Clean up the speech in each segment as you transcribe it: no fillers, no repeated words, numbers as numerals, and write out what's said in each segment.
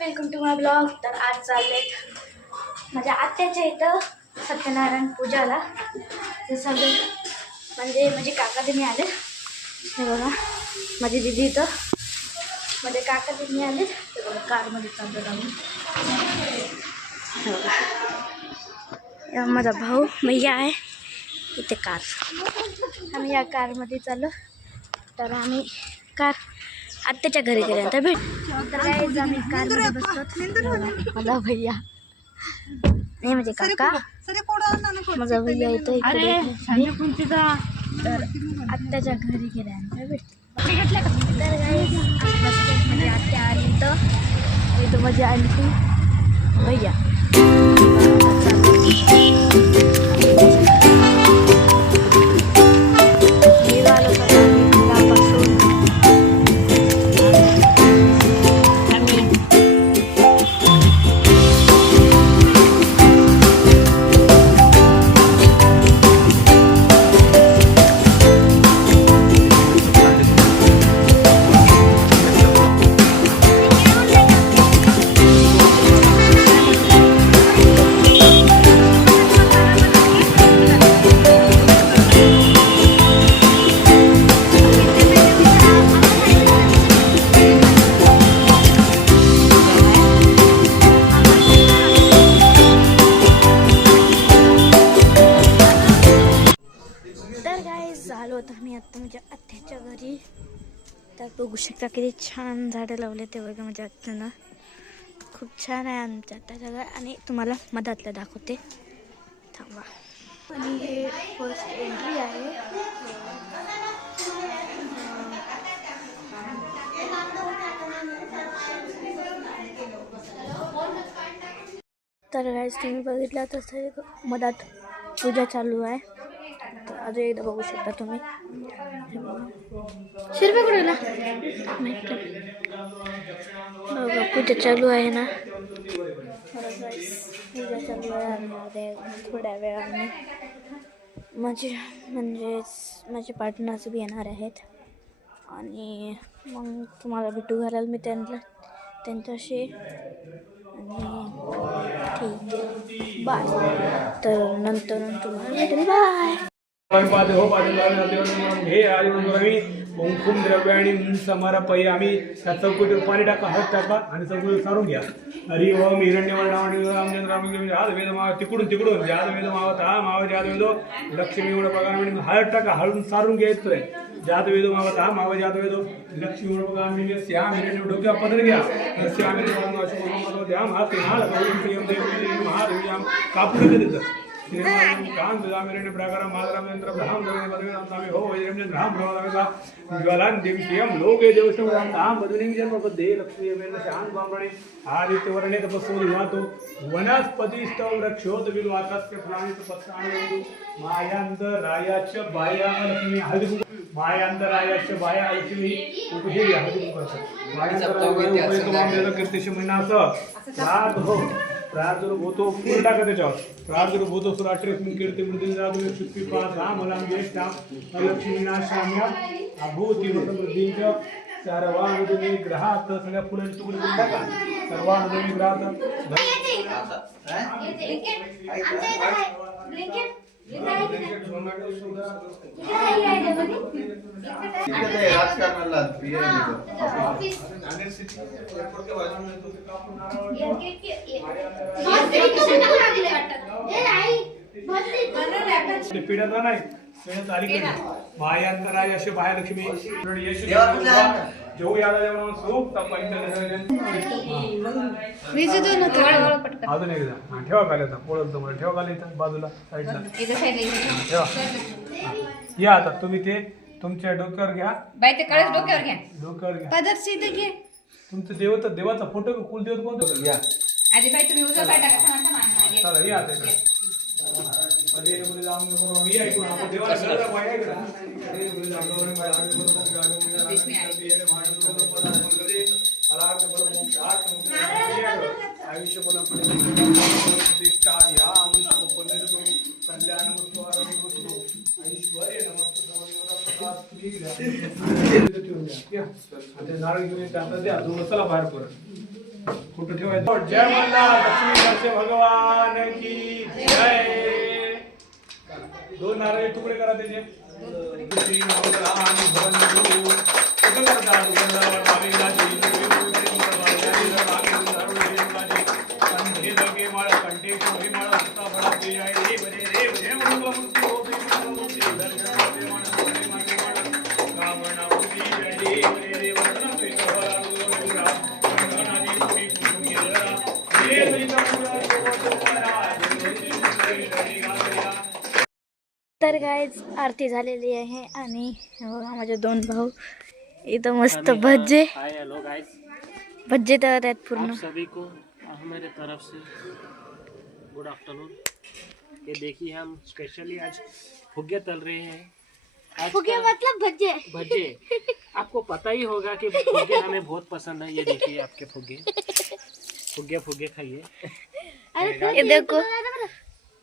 Welcome to my blog. तर आज चाललेत माझ्या आत्याच्या इथं सत्यनारायण पूजाला. ते सगळे म्हणजे काका त्यांनी आले. हे बघा माझी दीदी इथं माझे काका त्यांनी आले. ते बघा कारमध्ये चाललो आम्ही. हे बघा माझा भाऊ भैया आहे इथे कार. आम्ही या कारमध्ये चाललो. तर आम्ही कार आत्याच्या घरी गेल्यानंतर भेट. तर काय आम्ही कारमध्ये बसतो. माझा भैया नाही म्हणजे काका माझा भैया येतो इकडे. तर आत्याच्या घरी गेल्यानंतर भेटते. तर म्हणजे आत्या आली तर माझी आणखी भैया आलो होतो आम्ही आत्ता माझ्या आत्याच्या घरी. तर बघू शकता किती छान झाडं लावले ते बघा माझ्या आत्यानं. खूप छान आहे आमच्या आत्याच्या घर. आणि तुम्हाला मधातलं दाखवते थांबा. आणि हे फर्स्ट एंट्री आहे. तर गाईस तुम्ही बघितलं तसं मधात पूजा चालू आहे. तर अजून एकदा बघू शकता तुम्ही. शिरपे कुठेला बघा पूजा चालू आहे ना. पूजा चालू आहे. आणि थोड्या वेळाने माझे पार्टनर्स बी येणार आहेत. आणि मग तुम्हाला भेटू घालायला मी त्यांच्याशी. आणि ठीक आहे बाय. तर नंतर तुम्हाला भेटेल. बाय. हे आम्ही कुंकुम द्रव्याने समर्पय. आम्ही त्या चौकटीवर पाणी टाका, हळद टाका आणि चौकटीवर सारून घ्या. हरि ओम हिरण्यवर्णावणी तिकडून जाद वेद मावत हा माव जाद वेदो लक्ष्मी एवढं बघा. हळद टाका, हळून सारून घ्यायचंय. जाद वेदो मावत हा माव जाद वेदो लक्ष्मी एवढं बघा. श्याम हिरण्य डोक्यावर पदर घ्या. श्याम हिरण्य हा सिंहाल कापून देतं. कान विरामिरण्य प्राकारं मातरमेंद्र ब्रह्म देवे मधुराम तामे हो वैरम्यं ब्रह्म ब्रह्मदामिका ज्वालां देवीयं लोके देवष्टं ताम मधुनिं जन्मपदे लक्ष्मी वेन्न शान बामणे आदित्यवर्णे तपस्सो विवातो वनस्पतिष्ठो वृक्षोत विवातस्य फलानि तपस्सानि मायांतरायाच बाया लक्ष्मी हळदी मायांतरायाच बाया लक्ष्मी उपहे हळदी करतात. मायांतराय तुम्हाला कीर्तिश महिनाचं रात हो प्रादुर्भूतो पूर्ण टाका त्याच्यावर. प्रादुर्भूतो सुराष्ट्रीय कीर्ती मृत्यू जादू शुक्ती पाच हा मला ज्येष्ठा लक्ष्मीनाशाम्या अभूती समृद्धींच्या सर्वानुदमी ग्रहात सगळ्या फुलांची तुकडे करून टाका. सर्वानुदमी ग्रहात पिढ्याचा नाही मायांतराय असे बाया लक्ष्मी जेऊ यादा जेवण सूप अजून एकदा ठेवा काल्याचा पोळत तुम्हाला ठेवा काल्या बाजूला साईडला ठेवा. या आता तुम्ही ते तुमच्या डोक्यावर घ्या. डोक्यावर घ्या. तुमचं देवाचा फोटो कुलदेवत कोणतं घ्या. चला या आयुष्य बोला कल्याण वस्तू आरोग्य वस्तू ऐश्वर्य नमस्कार नारळ घेऊन द्या. चला बाहेर परत कुठं ठेवायचं? जय मल्हार लक्ष्मी नरसिंह भगवान की जय. 2 नारळी तुकडे करा त्याचे. श्री राम बंधू कुठं करतात? कंठे लगे माळ कंठे कोरी माळ सीताफळा जय रे बरे रे बरे मंगलमूर्ती होती मंगलमूर्ती दर्शन होते मन मागे माळ कामना होती जय रे बरे रे वंदन पेटवला गोविंदा मंगनादी पुरी कुटुंबी जरा रे सीता पुरा तर गाईज आरती झालेली आहे आणि हे बघा माझे 2 भाऊ इथं मस्त भज्जे हाय हेलो गाइस, भज्जे तळत आहेत पूर्ण. आप सभी को मेरे तरफ से गुड आफ्टरनून. ये देखिए हम स्पेशली आज फुग्गे तल रहे हैं. आज फुगे मतलब भज्जे. भज्जे. आपको पता ही होगा कि फुग्गे हमें बहुत पसंद है. ये देखिए आपके फुग्गे फुग्गे फुग्गे खाइए. ये देखो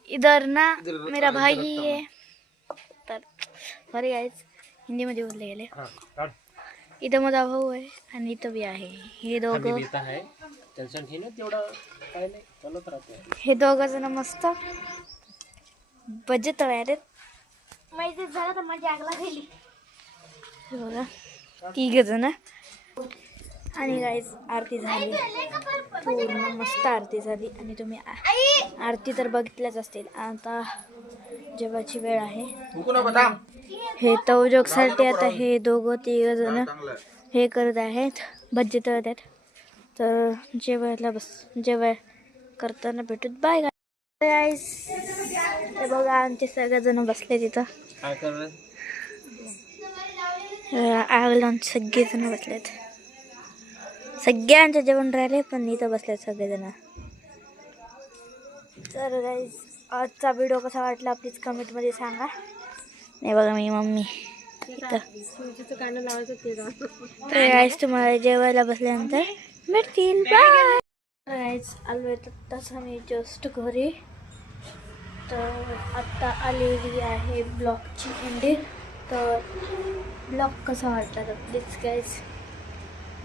इधर ना मेरा भाई ही है. तर सॉरी गाईज हिंदीमध्ये बोलले गेले. हाँ, काढ. इथं माझा भाऊ आहे आणि इथं बी आहे. हे हमें दोघं देता है टेंशन ही नाही तेवढं काय नाही चालत राहते. हे दोघं जण मस्त भज्जे तळायला माहिती झालं तर माझी आगला गेली. हे बघा 3 जण आणि गाईज आरती झाली पूर्ण मस्त आरती झाली आणि तुम्ही आरती तर बघितल्याच असतील. आता जेवायची वेळ आहे. हे तवजोगसाठी आता हे 2-3 जण हे करत आहेत भज्जे तळत आहेत. तर जेवाय करताना भेटूत. बाय गाईस. हे बघा आमचे सगळेजण बसले तिथं. काय कर आग लावून सगळेजण बसलेत. सगळ्यांचं जेवण राहिले पण इथं बसलेत सगळेजण. तर गाईज आजचा व्हिडिओ कसा वाटला प्लीज कमेंटमध्ये सांगा. नाही बघा मी मम्मी इथं. तर गाईज तुम्हाला जेवायला बसल्यानंतर भेटतील. बाय गाईज आलो तसं मी जस्ट घरी. तर आत्ता आलेली आहे ब्लॉगची एंडिंग. तर ब्लॉग कसा वाटला तर please guys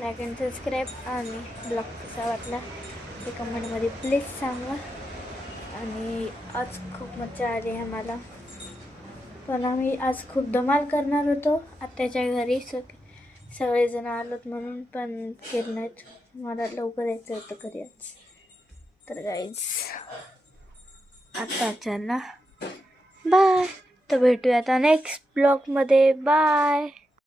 like and subscribe आणि ब्लॉग कसा वाटला ते कमेंटमध्ये प्लीज सांगा. आणि आज खूप मजा आली आम्हाला. पण आम्ही आज खूप धमाल करणार होतो आत्याच्या घरी. सगळेजण आलोत म्हणून पण केलं नाहीत. मला लवकर यायचं होतं घरी आज. तर गाईज आता चला बाय. तर भेटूया आता नेक्स्ट ब्लॉगमध्ये. बाय.